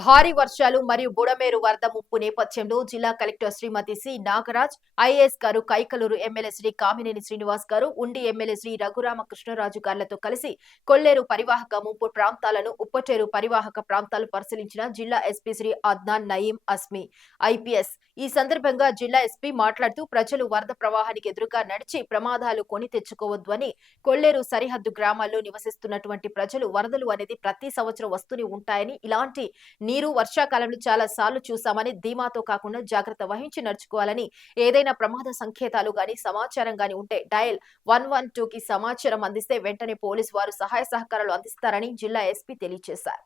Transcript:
భారీ వర్షాలు మరియు బుడమేరు వరద ముప్పు నేపథ్యంలో జిల్లా కలెక్టర్ శ్రీమతి సి నాగరాజ్, ఐఏఎస్ గారు, కైకలూరు ఎమ్మెల్యే శ్రీ కామినేని శ్రీనివాస్ గారు, ఉండి ఎమ్మెల్యే శ్రీ రఘురామకృష్ణరాజు గారితో కలిసి కొల్లేరు పరివాహక ముంపు ప్రాంతాలను, ఉప్పటేరు పరివాహక ప్రాంతాలు పరిశీలించిన జిల్లా ఎస్పీ శ్రీ అద్నాన్ నయీం అస్మి ఐపీఎస్. ఈ సందర్భంగా జిల్లా ఎస్పీ మాట్లాడుతూ ప్రజలు వరద ప్రవాహానికి ఎదురుగా నడిచి ప్రమాదాలు కొని తెచ్చుకోవద్దు అని, కొల్లేరు సరిహద్దు గ్రామాల్లో నివసిస్తున్నటువంటి ప్రజలు వరదలు అనేది ప్రతి సంవత్సరం వస్తూనే ఉంటాయని, ఇలాంటి నీరు వర్షాకాలంలో చాలా సార్లు చూసామని ధీమాతో కాకుండా జాగ్రత్త వహించి నడుచుకోవాలని, ఏదైనా ప్రమాద సంకేతాలు గాని సమాచారం గాని ఉంటే డయల్ 112కి సమాచారం అందిస్తే వెంటనే పోలీసు వారు సహాయ సహకారాలు అందిస్తారని జిల్లా ఎస్పీ తెలియజేశారు.